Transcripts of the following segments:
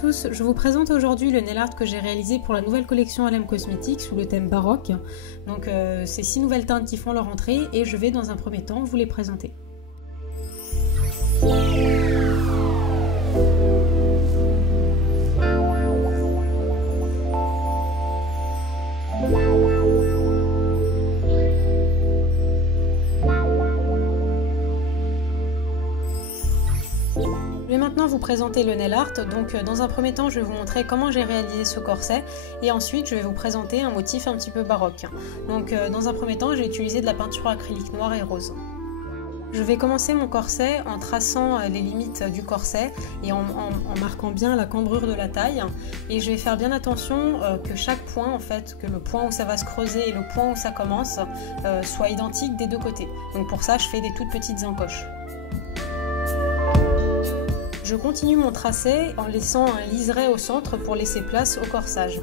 tous, je vous présente aujourd'hui le nail art que j'ai réalisé pour la nouvelle collection LM Cosmetics sous le thème baroque. Donc c'est 6 nouvelles teintes qui font leur entrée et je vais dans un premier temps vous les présenter. Je vais maintenant vous présenter le nail art. Donc dans un premier temps, je vais vous montrer comment j'ai réalisé ce corset et ensuite je vais vous présenter un motif un petit peu baroque. Donc dans un premier temps, j'ai utilisé de la peinture acrylique noire et rose. Je vais commencer mon corset en traçant les limites du corset et en marquant bien la cambrure de la taille, et je vais faire bien attention que chaque point, en fait, que le point où ça va se creuser et le point où ça commence soit identique des deux côtés. Donc pour ça, je fais des toutes petites encoches. Je continue mon tracé en laissant un liseré au centre pour laisser place au corsage.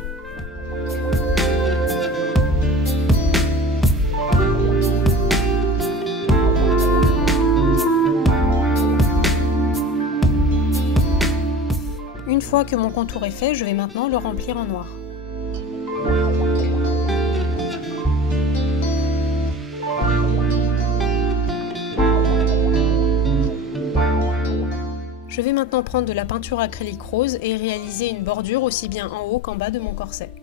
Une fois que mon contour est fait, je vais maintenant le remplir en noir. Je vais maintenant prendre de la peinture acrylique rose et réaliser une bordure aussi bien en haut qu'en bas de mon corset.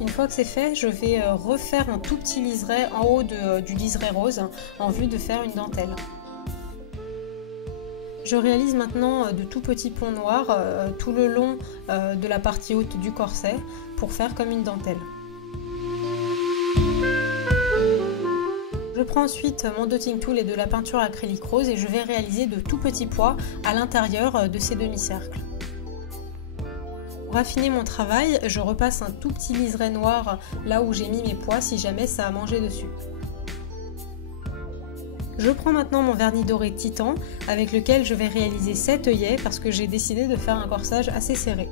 Une fois que c'est fait, je vais refaire un tout petit liseré en haut du liseré rose en vue de faire une dentelle. Je réalise maintenant de tout petits ponts noirs tout le long de la partie haute du corset pour faire comme une dentelle. Je prends ensuite mon dotting tool et de la peinture acrylique rose et je vais réaliser de tout petits pois à l'intérieur de ces demi-cercles. Pour affiner mon travail, je repasse un tout petit liseré noir là où j'ai mis mes pois si jamais ça a mangé dessus. Je prends maintenant mon vernis doré Titan avec lequel je vais réaliser 7 œillets parce que j'ai décidé de faire un corsage assez serré.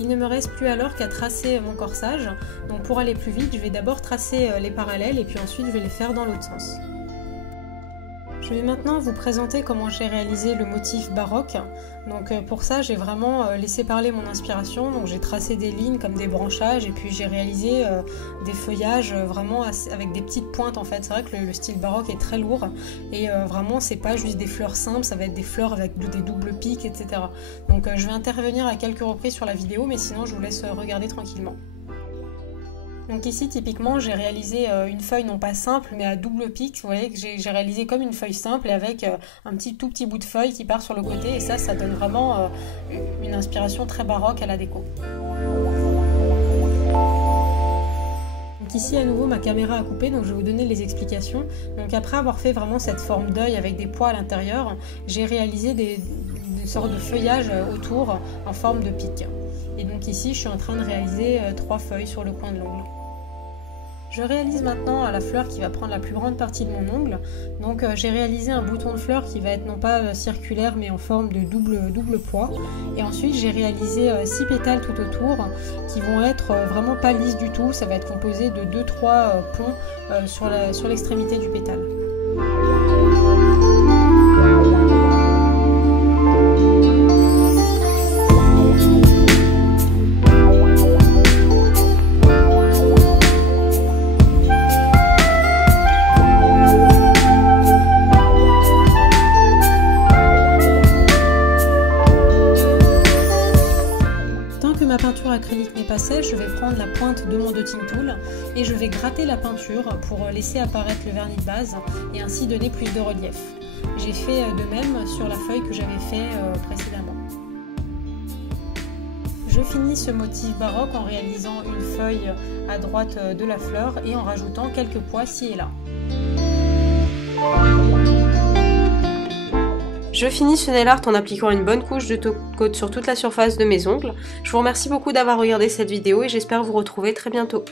Il ne me reste plus alors qu'à tracer mon corsage. Donc pour aller plus vite, je vais d'abord tracer les parallèles et puis ensuite je vais les faire dans l'autre sens. Je vais maintenant vous présenter comment j'ai réalisé le motif baroque. Donc pour ça, j'ai vraiment laissé parler mon inspiration. Donc j'ai tracé des lignes comme des branchages et puis j'ai réalisé des feuillages vraiment avec des petites pointes en fait. C'est vrai que le style baroque est très lourd et vraiment c'est pas juste des fleurs simples, ça va être des fleurs avec des doubles pics, etc. Donc je vais intervenir à quelques reprises sur la vidéo, mais sinon je vous laisse regarder tranquillement. Donc ici typiquement j'ai réalisé une feuille non pas simple mais à double pic. Vous voyez que j'ai réalisé comme une feuille simple et avec un tout petit bout de feuille qui part sur le côté, et ça donne vraiment une inspiration très baroque à la déco. Donc ici à nouveau ma caméra a coupé, donc je vais vous donner les explications. Donc après avoir fait vraiment cette forme d'œil avec des pois à l'intérieur, j'ai réalisé des sortes de feuillages autour en forme de pic. Et donc ici je suis en train de réaliser 3 feuilles sur le coin de l'ongle. Je réalise maintenant la fleur qui va prendre la plus grande partie de mon ongle. Donc j'ai réalisé un bouton de fleur qui va être non pas circulaire mais en forme de double pois. Et ensuite j'ai réalisé 6 pétales tout autour qui vont être vraiment pas lisses du tout. Ça va être composé de 2-3 ponts sur l'extrémité du pétale. Ma peinture acrylique n'est pas sèche, je vais prendre la pointe de mon dotting tool et je vais gratter la peinture pour laisser apparaître le vernis de base et ainsi donner plus de relief. J'ai fait de même sur la feuille que j'avais fait précédemment. Je finis ce motif baroque en réalisant une feuille à droite de la fleur et en rajoutant quelques pois ci et là. Je finis ce nail art en appliquant une bonne couche de top coat sur toute la surface de mes ongles. Je vous remercie beaucoup d'avoir regardé cette vidéo et j'espère vous retrouver très bientôt.